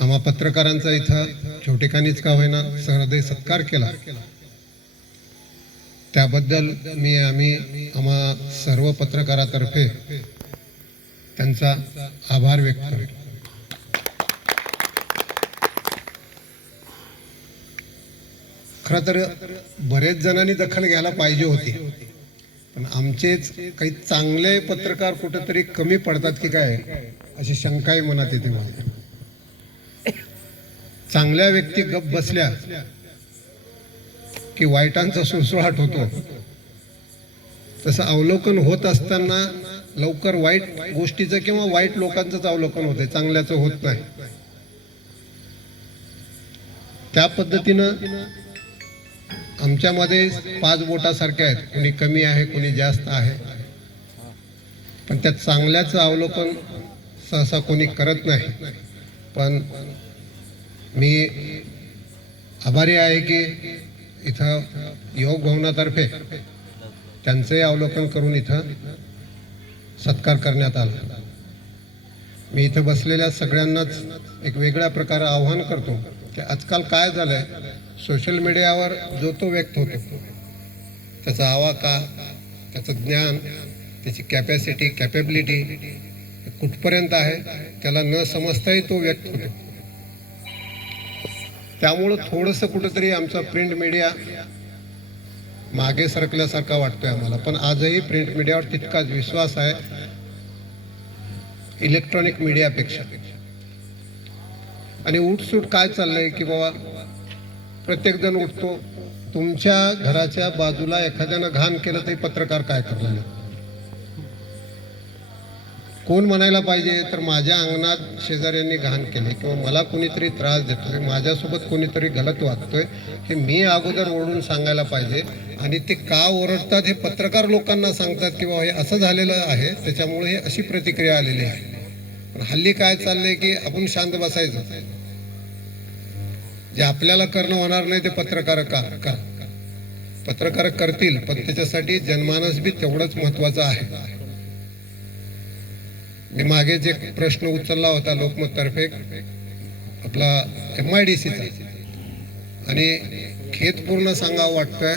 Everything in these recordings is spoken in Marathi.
आम्हा पत्रकारांचा इथं छोटेखानीच का होईना सहृदय सत्कार केला. त्याबद्दल मी आम्ही आम्हा सर्व पत्रकारातर्फे त्यांचा आभार व्यक्त करतो खरं तर बरेच जणांनी दखल घ्यायला पाहिजे होती. पण आमचेच काही चांगले पत्रकार कुठेतरी कमी पडतात की काय अशी शंकाही मनात येते मला. चांगल्या व्यक्ती गप बसल्या की वाईटांचा सुळसुळाट होतो. तसं अवलोकन होत असताना लवकर वाईट गोष्टीचं किंवा वाईट लोकांचंच अवलोकन होतंय. चांगल्याचं होत नाही. त्या पद्धतीनं आमच्यामध्ये पाच बोटासारख्या आहेत. कुणी कमी आहे कुणी जास्त आहे. पण त्या चांगल्याचं अवलोकन सहसा कोणी करत नाही. पण मी आभारी आहे की इथं योग भवनातर्फे त्यांचंही अवलोकन करून इथं सत्कार करण्यात आला. मी इथं बसलेल्या सगळ्यांनाच एक वेगळ्या प्रकारे आव्हान करतो की आजकाल काय झालं आहे सोशल मीडियावर जो तो व्यक्त होतो त्याचा आवाका त्याचं ज्ञान त्याची कॅपॅसिटी कॅपेबिलिटी कुठपर्यंत आहे त्याला न समजताही तो व्यक्त होतो. त्यामुळं थोडंसं कुठंतरी आमचा प्रिंट मीडिया मागे सरकल्यासारखा वाटतोय आम्हाला. पण आजही प्रिंट मीडियावर तितकाच विश्वास आहे. इलेक्ट्रॉनिक मीडियापेक्षा आणि उठसूट काय चाललंय की बाबा प्रत्येक जण उठतो. तुमच्या घराच्या बाजूला एखाद्यानं घाण केलं तरी पत्रकार काय करणार? कोण म्हणायला पाहिजे? तर माझ्या अंगणात शेजाऱ्यांनी घाण केले किंवा मला कोणीतरी त्रास देतोय. माझ्यासोबत कोणीतरी गलत वागतोय हे मी अगोदर ओरडून सांगायला पाहिजे. आणि ते का ओरडतात हे पत्रकार लोकांना सांगतात किंवा हे असं झालेलं आहे त्याच्यामुळे हे अशी प्रतिक्रिया आलेली आहे. पण हल्ली काय चाललंय की आपण शांत बसायचं. जे आपल्याला करणं होणार नाही ते पत्रकार का का? पत्रकार करतील पण त्याच्यासाठी जनमानस बी तेवढंच महत्वाचं आहे. मी मागेच एक प्रश्न उचलला होता लोकमत तर्फे आपला एम आय डी सीचा आणि खेदपूर्ण सांगावं वाटतंय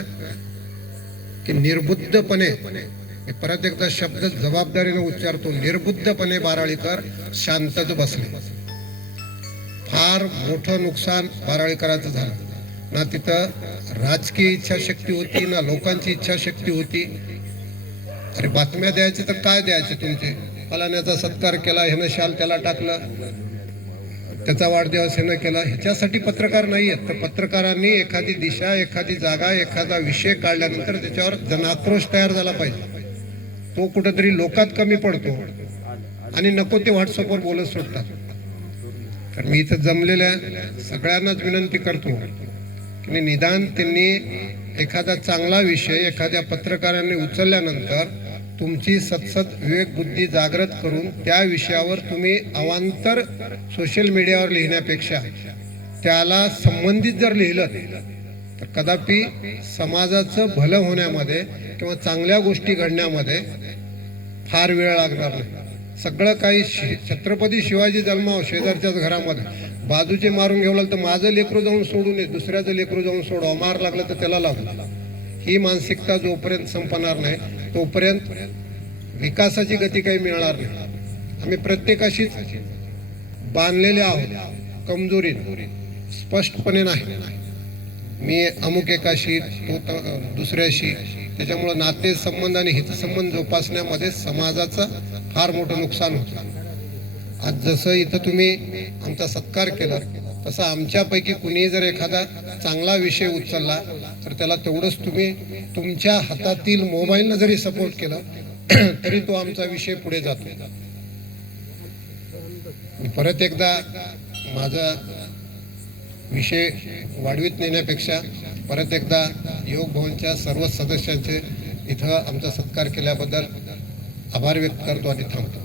की निर्बुद्धपणे परत एकदा शब्द जबाबदारीने उच्चारतो निर्बुद्धपणे बाराळीकर शांतच बसले. फार मोठं नुकसान बाराळीकरांचं झालं. ना तिथं राजकीय इच्छाशक्ती होती ना लोकांची इच्छाशक्ती होती. अरे बातम्या द्यायचे तर काय द्यायचे तुमचे? फलाण्याचा सत्कार केला ह्यानं शाल त्याला टाकलं. त्याचा वाढदिवस ह्यानं केला. ह्याच्यासाठी पत्रकार नाही आहेत तर पत्रकारांनी एखादी दिशा एखादी जागा एखादा विषय काढल्यानंतर त्याच्यावर जनाक्रोश तयार झाला पाहिजे. तो कुठंतरी लोकात कमी पडतो आणि नको ते व्हॉट्सअपवर बोलत सुटतात. तर मी इथं जमलेल्या सगळ्यांनाच विनंती करतो की निदान त्यांनी एखादा चांगला विषय एखाद्या पत्रकारांनी उचलल्यानंतर तुमची सतसत विवेक बुद्धी जागृत करून त्या विषयावर तुम्ही अवांतर सोशल मीडियावर लिहिण्यापेक्षा त्याला संबंधित जर लिहिलं तर कदापि समाजाचं भलं होण्यामध्ये किंवा चांगल्या गोष्टी घडण्यामध्ये फार वेळ लागणार नाही. सगळं काही शि छत्रपती शिवाजी जन्माव शेजारच्याच घरामध्ये बाजूचे मारून घेऊ लागलं तर माझं लेकरू जाऊन सोडू नये दुसऱ्याचं लेकरू जाऊन सोडवा मार लागलं तर त्याला लागला ही मानसिकता जोपर्यंत संपणार नाही तोपर्यंत विकासाची गती काही मिळणार नाही. आम्ही प्रत्येकाशीच बांधलेले आहोत कमजोरीत स्पष्टपणे नाही. मी अमुक एकाशी तो दुसऱ्याशी त्याच्यामुळं नाते संबंध आणि हितसंबंध जोपासण्यामध्ये समाजाचं फार मोठं नुकसान होतं. आज जसं इथं तुम्ही आमचा सत्कार केला तसं आमच्यापैकी कुणी जर एखादा चांगला विषय उचलला तर त्याला तेवढंच तुम्ही तुमच्या हातातील मोबाईलनं जरी सपोर्ट केला तरी तो आमचा विषय पुढे जातो. परत एकदा माझा विषय वाढवीत नेण्यापेक्षा परत एकदा योग भवनच्या सर्व सदस्यांचे इथं आमचा सत्कार केल्याबद्दल आभार व्यक्त करतो आणि थांबतो.